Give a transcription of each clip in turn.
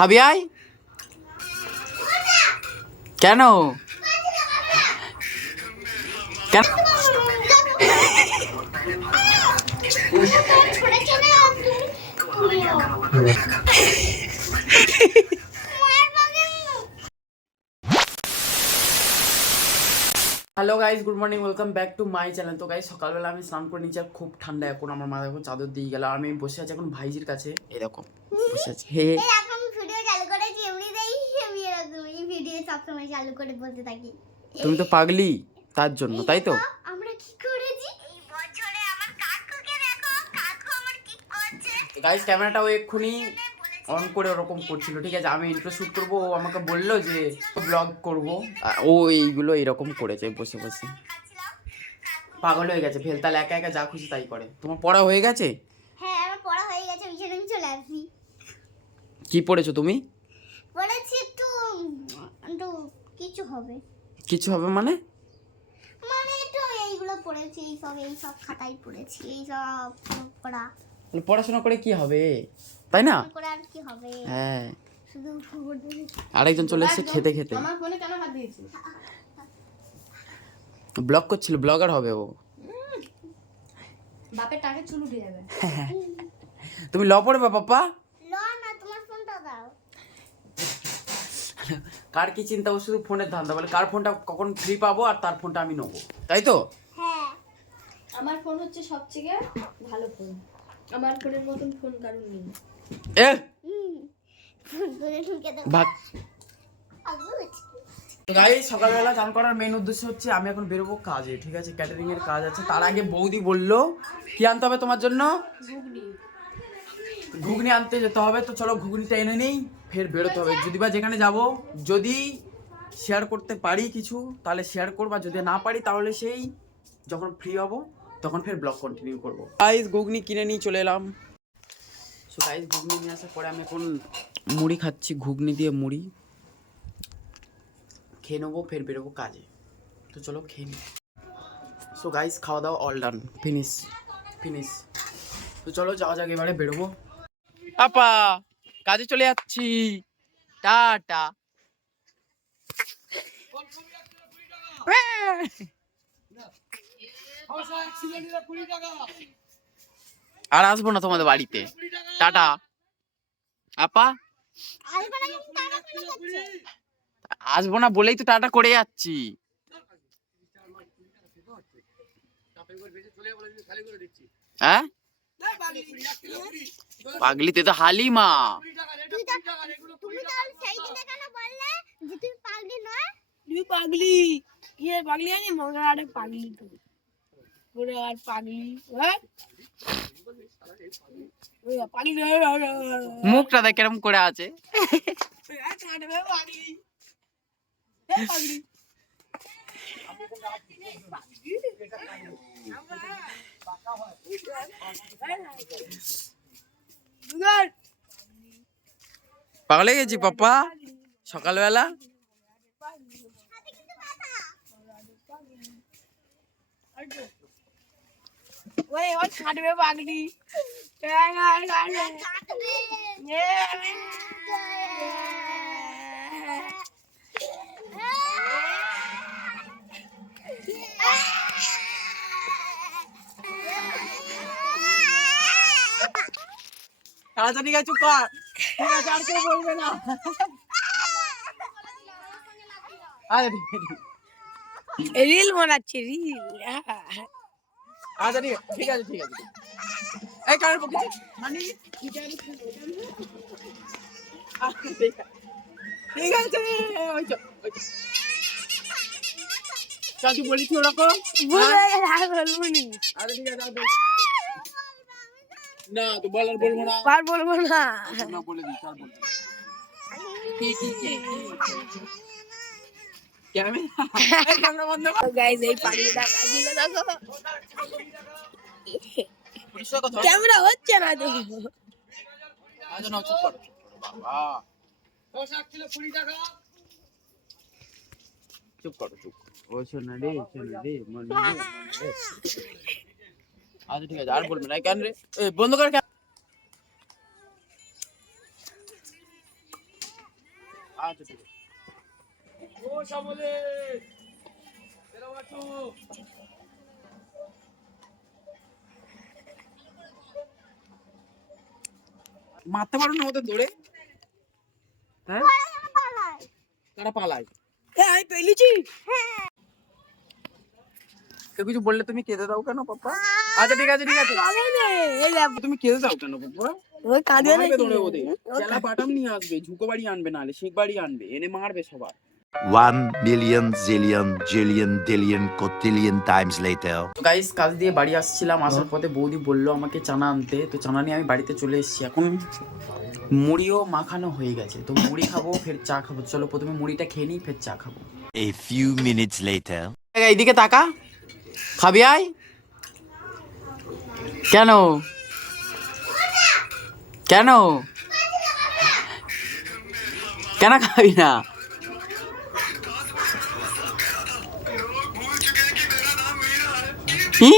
খাবি আয় কেন কেন hello guys, good morning, welcome back to my channel. তো গাইস, সকালবেলা আমি স্নান করে নিচে, খুব ঠান্ডা এখন। আমার মাথা এখন চাদর দিয়ে গেল। আমি বসে আছি এখন ভাইজির কাছে, এরকম বসে আছি। হে এখন ভিডিও চালু করেছি, এমনিতেই আমি এরকম এই ভিডিও সবসময় চালু করে বলতে থাকি। তুমি তো পাগলি, তার জন্য, তাই তো? আমরা কি করেছি এই বছরে? আমার কাকুকে দেখো, কাকু আমার কি করছে। গাইস, ক্যামেরাটাও এক্ষুনি অন করে ওরকম করছিল, ঠিক আছে? আমি ইন্ট্রো শুট করবো, ও আমাকে বললো যে ব্লগ করবো, ও এইগুলো এরকম করেছে বসে বসে। পাগল হয়ে গেছে, ফেলতাল একা একা যা খুশি তাই করে। তোমার পড়া হয়ে গেছে? হ্যাঁ, আমার পড়া হয়ে গেছে, বিছানায় আমি চলে আসি। কি পড়েছো তুমি? পড়েছি একটু একটু কিছু হবে। কিছু হবে মানে? মানে একটু এইগুলো পড়েছি, এইসব খাতায় পড়েছি, এইসব পড়া। পড়াশোনা করে কি হবে, তাই না? করে আর কি হবে? হ্যাঁ, শুধু আরেকজন চলে এসেছে খেতে খেতে। আমার ফোনে কেন হাত দিয়েছিস? ব্লগ করছিল, ব্লগার হবে ও। বাপের টাকে চুল উঠে যাবে। তুমি ল পড়বে পাপা? ল না, তোমার ফোনটা দাও। কার কি চিন্তা, ও শুধু ফোনের ধান্দা, বলে কার ফোনটা কখন ফ্রি পাবো আর তার ফোনটা আমি নেবো, তাই তো? হ্যাঁ, আমার ফোন হচ্ছে সবথেকে ভালো ফোন। আমার ফোনের মতন ফোন কারণ নেই। এ ফোন করে ঢুকে দাও। ভাগ। আগুচ। গাইস, সকালবেলা চান করার মেন উদ্দেশ্য হচ্ছে আমি এখন বেরোবো কাজে, ঠিক আছে? ক্যাটারিং এর কাজ আছে। তার আগে বৌদি বললো কি আনতে হবে তোমার জন্য? ঘুগনি। ঘুগনি আনতে যেতে হবে। তো চলো ঘুগনিটা এনে নেই, ফের বেরোতে হবে। যদি বা যেখানে যাব, যদি শেয়ার করতে পারি কিছু তাহলে শেয়ার করবো, আর যদি না পারি তাহলে সেই যখন ফ্রি হব তখন ফের ব্লগ কন্টিনিউ করবো। গাইস, ঘুগনি কিনে নিয়ে চলে এলাম। সো গাইস, ঘুগনি নিয়ে আসার পরে আমি এখন মুড়ি খাচ্ছি, ঘুগনি দিয়ে মুড়ি খেয়ে নেবো, ফের বেরোবো কাজে। তো চলো খেয়ে নিই। সো গাইস, খাওয়া দাওয়া অল ডান, ফিনিশ। তো চলো যাওয়া যাক, এবারে বেরোবো। আপা, কাজে চলে যাচ্ছি, টাটা। আর আসবো না তোমাদের বাড়িতে, টাটা। আপা, আসবো না বলেই তো টাটা করে যাচ্ছি। হ্যাঁ, পাগলিতে তো হালিমা। তুমি তো সেই দিনে কেন বললে যে তুমি পাগলি নয়? তুই পাগলি। কি পাগলি আনি মগা আরে পাগলি তুই। পুরো আর পাগলি। হ্যাঁ? ওই পাগলি রে। মুখটা দেখ কেরম করে আছে। পাগলি। পাগলি। পাগল হয়ে গেছি পাপ্পা সকালবেলা। ওই ওই ছাড়বে পাগলি। তাড়াতাড়ি গেছো কর, ঠিক আছে? আর কেউ বলবে না। আরে রিল বানাচ্ছে রিল। আচ্ছা, ঠিক আছে। এই কার পক্ষে মানে ঠিক আছে, ওই তো তুই বলিস ওরকম। বলবনি আরে ঠিক আছে, না তো বলার বলবো না, আর বলবো না। বলে দিই, তার বলবো কি ক্যামেরা বন্ধ কর। গাইস এই পাগলিটা কাজিল দেখো। পুলিশের কথা ক্যামেরা হচ্ছে না তো। আজ না, চুপ কর বাবা। 10 কিলো 20 টাকা। চুপ কর। ও শোনা রে মনে রে। আচ্ছা ঠিক আছে, আর বলবে না কেন রে? এই বন্ধ কর। আচ্ছা ঠিক আছে। ও সামলে এরা বাটু মারতে পারো না ওদের দৌড়ে? হ্যাঁ তারা পালায়। আমি পেলিছি। কেউ কিছু বললে তুমি কেঁদে দাও কেন পাপা? আচ্ছা ঠিক আছে ঠিক আছে, তুমি কেঁদে দাও কেন পাপা? ওই কাঁদে মারবে নাকি? দৌড়ে ওদের। চেলা বাটাম নিয়ে আসবে, ঝুঁকো বাড়ি আনবে, নাহলে শিখ বাড়ি আনবে, এনে মারবে সবার। 1 million zillion jillion dillion cotillion times later. তো গাইস কাজ দিয়ে বাড়ি আসছিলাম, আসার পথে বৌদি বললো আমাকে চানা আনতে, তো চানা নিয়ে আমি বাড়িতে চলে এসেছি। এখন মুড়িও মাখানো হয়ে গেছে, তো মুড়ি খাবো ফের চা খাবো। চলো প্রথমে মুড়িটা খেয়ে নিই, ফের চা খাবো। A few minutes later. এইদিকে তাকা, খাবি আয়? কেন কেন কেন খাবি না? ই!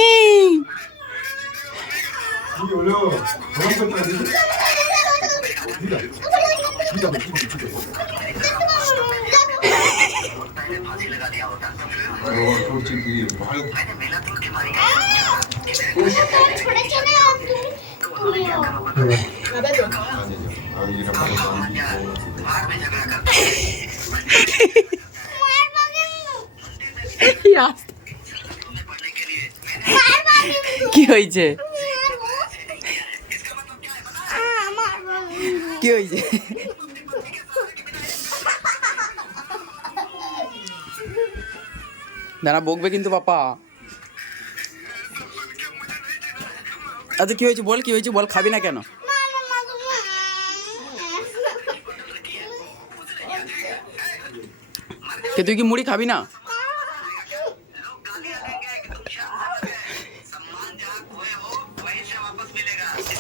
কি হয়েছে? কি হয়েছে? দাঁড়া, বকবে কিন্তু পাপা। আচ্ছা কি হয়েছে বল, কি হয়েছে বল, খাবি না কেন? তুই কি মুড়ি খাবি না?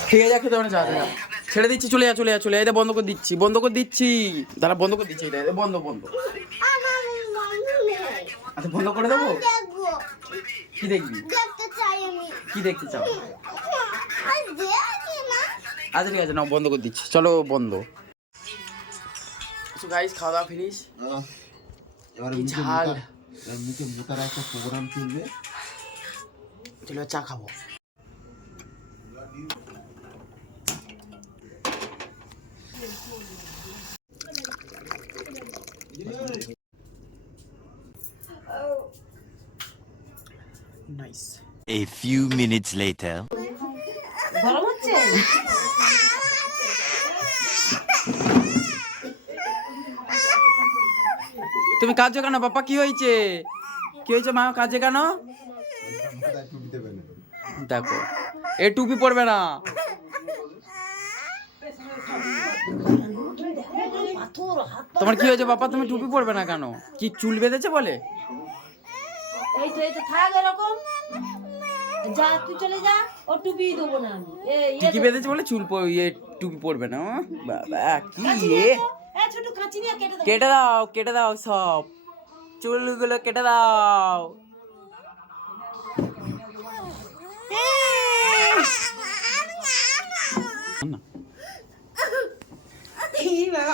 ঠিক আছে খেতে হবে না, যা যা। ছেড়ে দিচ্ছি, চলে যা চলে যা চলে যা, এটা বন্ধ করে দিচ্ছি, বন্ধ করে দিচ্ছি। দাঁড়া বন্ধ করে দিচ্ছি, এটা বন্ধ বন্ধ। আচ্ছা বন্ধ করে দেবো? কি দেখবি? কি দেখতে চাও? আচ্ছা ঠিক আছে, না বন্ধ করে দিচ্ছি, চলো বন্ধ। গাইস খাওয়া দাওয়া ফিনিশ। এবার কি ঝাল। মুখে মোটার একটা প্রোগ্রাম চলবে। চলো চা খাবো। Nice. A few minutes later. তুমি কাজে কেন বাবা? কি হয়েছে? কি হয়েছে মা? কাজে কেন? দেখো এ টুপি পরবে না। তোমার কি হয়েছে বাবা? তুমি টুপি পরবে না কেন? কি চুল বেঁধেছে বলে? এই তো থাক এরকম। যা তুই চলে যা, ও টুপি দেবো না আমি। কি বেঁধেছে বলে চুল ইয়ে টুপি পরবে না? বাবা কি এ, ছোট কাঁচি নিয়ে কেটে দেবো। কেটে দাও কেটে দাও, সব চুলগুলো কেটে দাও।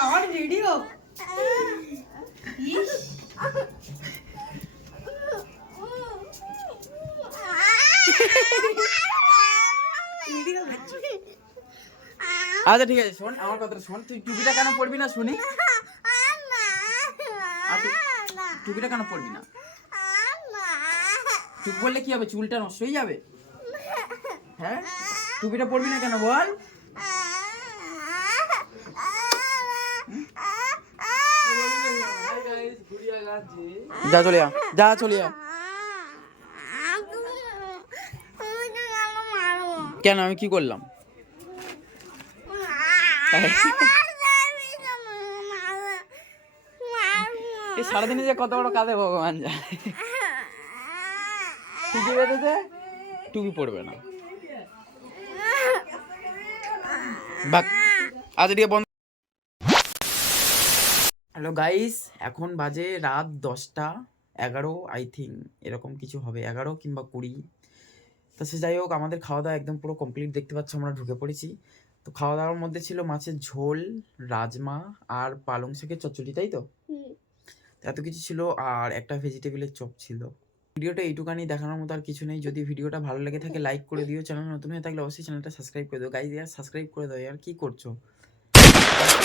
আমার ভিডিও আচ্ছা ঠিক আছে শোন, আমার কথা শোন, তুই টুপিটা কেন পরবি না শুনি? টুপিটা কেন পরবি না? টুপি পরলে কি হবে? চুলটা নষ্ট হয়ে যাবে। হ্যাঁ টুপিটা পরবি না কেন বল? যা চলে যা, যা চলে যা। কেন আমি কি করলাম? এই সারাদিনে যে কত বড় কাঁদে ভগবান জানে। টুপি বেঁধেছে, টুপি পড়বে না। বাক আজ দিয়ে বন্ধ। হ্যালো গাইস, এখন বাজে রাত 10টা 11 আই থিঙ্ক, এরকম কিছু হবে, 11 কিংবা 20। তো সে যাই হোক, আমাদের খাওয়া দাওয়া একদম পুরো কমপ্লিট, দেখতে পাচ্ছ আমরা ঢুকে পড়েছি। তো খাওয়া দাওয়ার মধ্যে ছিল মাছের ঝোল, রাজমা আর পালং শাকের চচ্চড়ি, তাই তো? হুম। এত কিছু ছিল আর একটা ভেজিটেবলের চপ ছিল। ভিডিওটা এইটুকানি দেখানোর মতো আর কিছু নেই। যদি ভিডিওটা ভালো লেগে থাকে লাইক করে দিও, চ্যানেল নতুন হয়ে থাকলে অবশ্যই চ্যানেলটা সাবস্ক্রাইব করে দিও। গাইজ ইয়ার সাবস্ক্রাইব করে দাও, আর কি করছো?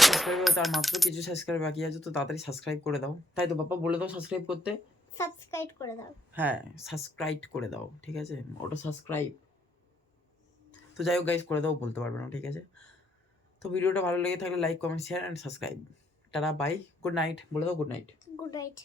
সাবস্ক্রাইব হতে আর মাত্র কিছু সাবস্ক্রাইব বাকি আছে, তো তাড়াতাড়ি সাবস্ক্রাইব করে দাও। তাই তো পাপা, বলে দাও সাবস্ক্রাইব করতে। সাবস্ক্রাইব করে দাও। হ্যাঁ, সাবস্ক্রাইব করে দাও, ঠিক আছে? ওটা সাবস্ক্রাইব। তো যাই হোক গাইজ, করে দাও, বলতে পারবে না, ঠিক আছে? তো ভিডিওটা ভালো লেগে থাকলে like, comment, share and subscribe. Tata, bye, good night, বলে দাও গুড নাইট। Good night.